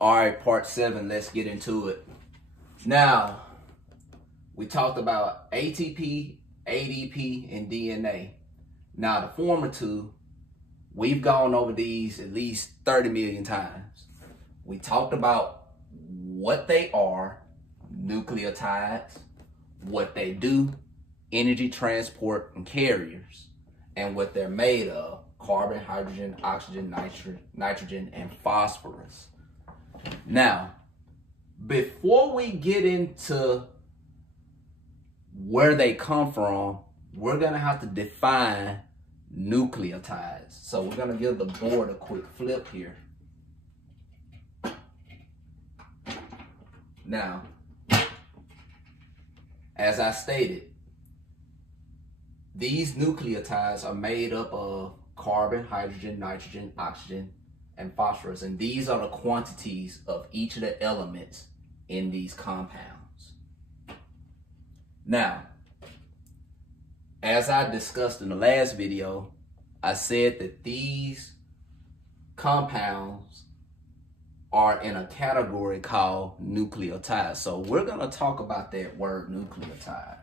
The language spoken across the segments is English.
All right, part 7, let's get into it. Now, we talked about ATP, ADP, and DNA. Now, the former two, we've gone over these at least 30 million times. We talked about what they are, nucleotides, what they do, energy transport and carriers, and what they're made of, carbon, hydrogen, oxygen, nitrogen, and phosphorus. Now, before we get into where they come from, we're going to have to define nucleotides. So we're going to give the board a quick flip here. Now, as I stated, these nucleotides are made up of carbon, hydrogen, nitrogen, oxygen, and phosphorus. And these are the quantities of each of the elements in these compounds. Now, as I discussed in the last video, I said that these compounds are in a category called nucleotides. So we're going to talk about that word nucleotide.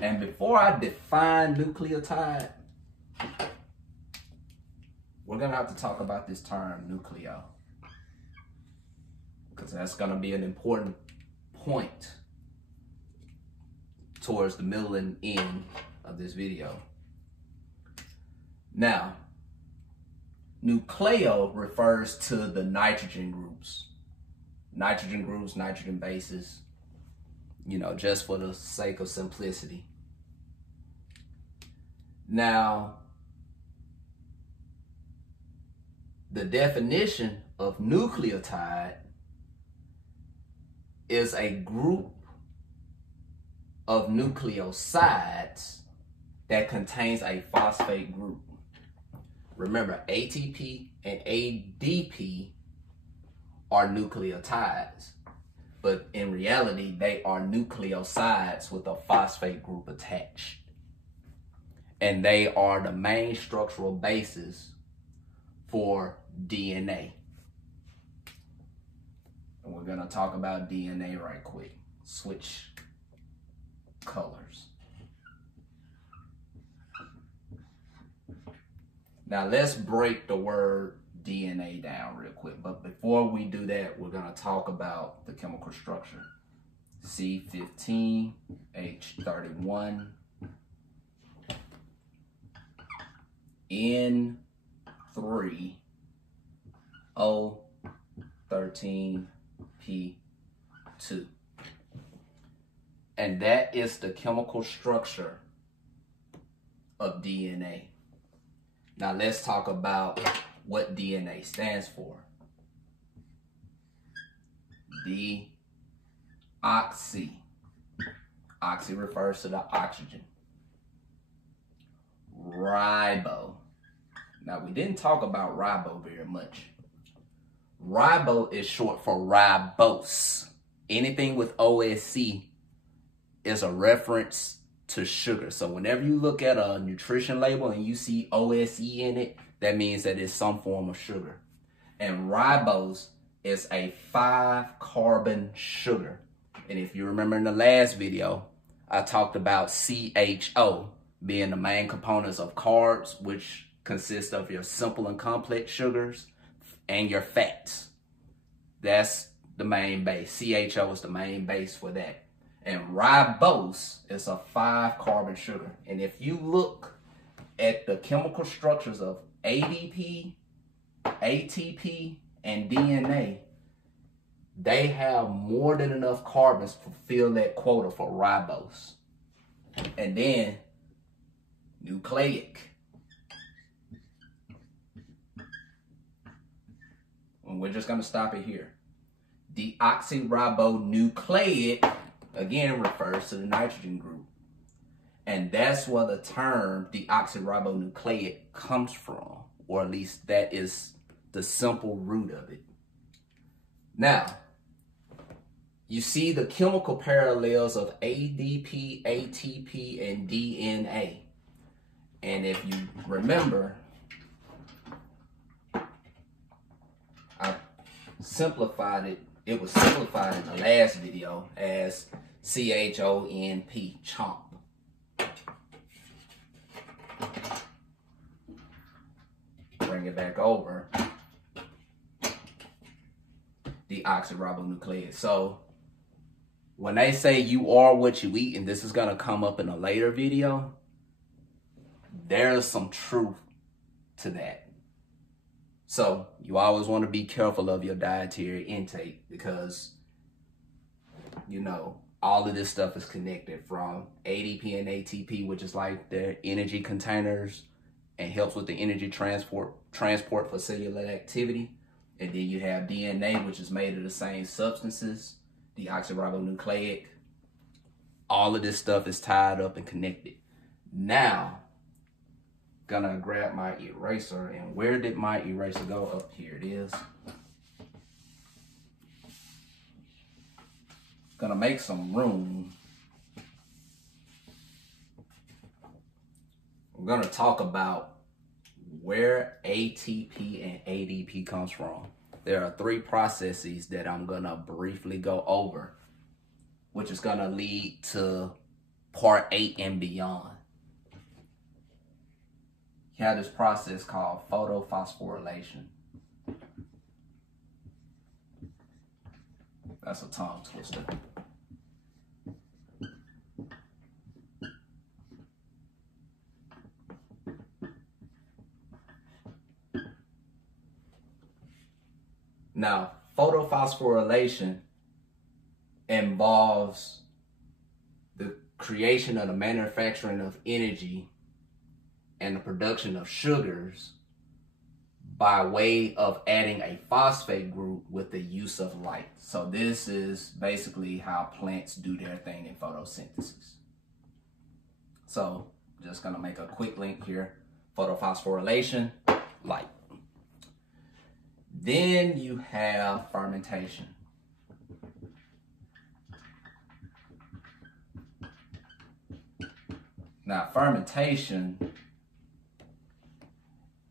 And before I define nucleotide, we're going to have to talk about this term nucleo, because that's going to be an important point towards the middle and end of this video. Now, nucleo refers to the nitrogen groups, nitrogen bases, you know, just for the sake of simplicity. Now, the definition of nucleotide is a group of nucleosides that contains a phosphate group. Remember, ATP and ADP are nucleotides, but in reality, they are nucleosides with a phosphate group attached. And they are the main structural basis for DNA. And we're going to talk about DNA right quick. Switch colors. Now let's break the word DNA down real quick. But before we do that, we're going to talk about the chemical structure. C15H31 N3O13P2. And that is the chemical structure of DNA. Now let's talk about what DNA stands for. Deoxy. Oxy refers to the oxygen. Ribo. Now, we didn't talk about ribo very much. Ribo is short for ribose. Anything with OSC is a reference to sugar. So whenever you look at a nutrition label and you see OSE in it, that means that it's some form of sugar. And ribose is a 5-carbon sugar. And if you remember in the last video, I talked about CHO being the main components of carbs, which consist of your simple and complex sugars and your fats. That's the main base. CHO is the main base for that. And ribose is a 5-carbon sugar. And if you look at the chemical structures of ADP, ATP, and DNA, they have more than enough carbons to fulfill that quota for ribose. And then nucleic. And we're just going to stop it here. Deoxyribonucleic, again, refers to the nitrogen group. And that's where the term deoxyribonucleic comes from, or at least that is the simple root of it. Now, you see the chemical parallels of ADP, ATP, and DNA. And if you remember, I simplified it. It was simplified in the last video as CHONP, chomp. Bring it back over. Deoxyribonucleic. So when they say you are what you eat, and this is going to come up in a later video, there's some truth to that. So you always want to be careful of your dietary intake because, you know, all of this stuff is connected, from ADP and ATP, which is like their energy containers and helps with the energy transport for cellular activity. And then you have DNA, which is made of the same substances, deoxyribonucleic. All of this stuff is tied up and connected. Now, gonna grab my eraser, and where did my eraser go? Up here it is. Gonna make some room. I'm gonna talk about where ATP and ADP comes from. There are 3 processes that I'm gonna briefly go over, which is gonna lead to part 8 and beyond. You have this process called photophosphorylation. That's a tongue twister. Now, photophosphorylation involves the creation of the manufacturing of energy and the production of sugars by way of adding a phosphate group with the use of light. So this is basically how plants do their thing in photosynthesis. So just gonna make a quick link here. Photophosphorylation, light. Then you have fermentation. Now, fermentation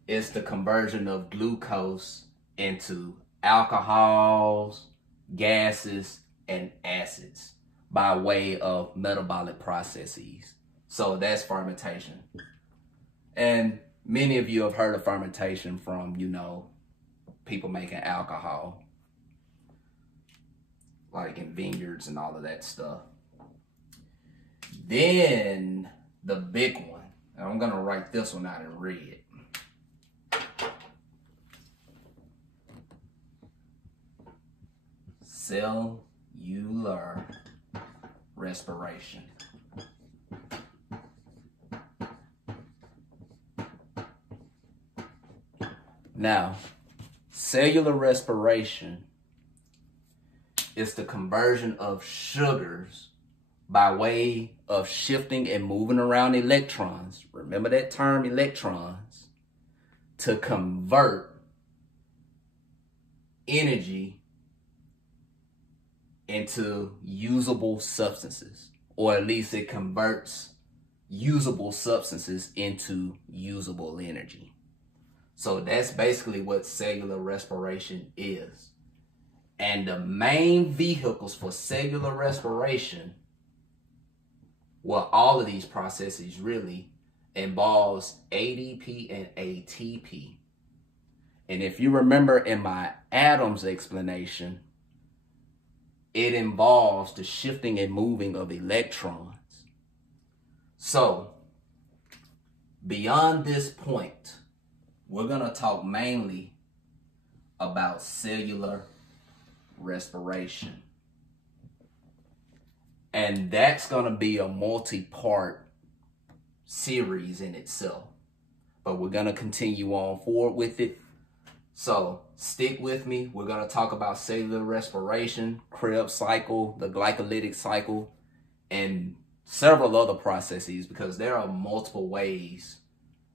is the conversion of glucose into alcohols, gases, and acids by way of metabolic processes. So that's fermentation. And many of you have heard of fermentation from, you know, people making alcohol, like in vineyards and all of that stuff. Then the big one, and I'm gonna write this one out in red. Cellular respiration. Now, cellular respiration is the conversion of sugars by way of shifting and moving around electrons. Remember that term, electrons, to convert energy into usable substances, or at least it converts usable substances into usable energy. So that's basically what cellular respiration is. And the main vehicles for cellular respiration, well, all of these processes really involves ADP and ATP. And if you remember in my atoms explanation, it involves the shifting and moving of electrons. So, beyond this point, we're going to talk mainly about cellular respiration. And that's going to be a multi-part series in itself. But we're going to continue on forward with it. So stick with me. We're going to talk about cellular respiration, Krebs cycle, the glycolytic cycle, and several other processes, because there are multiple ways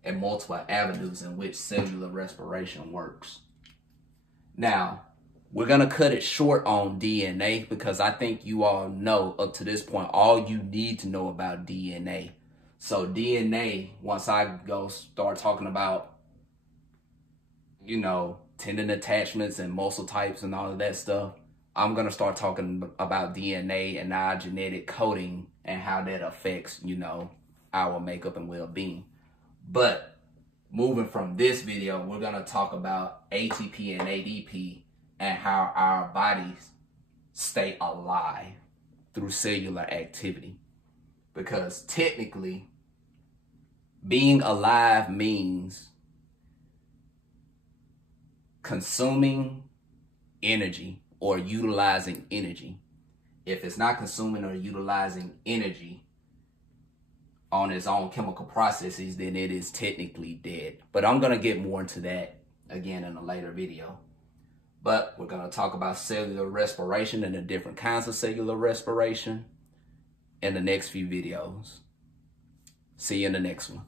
and multiple avenues in which cellular respiration works. Now, we're going to cut it short on DNA because I think you all know up to this point all you need to know about DNA. So DNA, once I go start talking about, you know, tendon attachments and muscle types and all of that stuff, I'm going to start talking about DNA and our genetic coding and how that affects, you know, our makeup and well-being. But moving from this video, we're going to talk about ATP and ADP and how our bodies stay alive through cellular activity. Because technically, being alive means consuming energy or utilizing energy. If it's not consuming or utilizing energy on its own chemical processes, then it is technically dead. But I'm going to get more into that again in a later video. But we're going to talk about cellular respiration and the different kinds of cellular respiration in the next few videos. See you in the next one.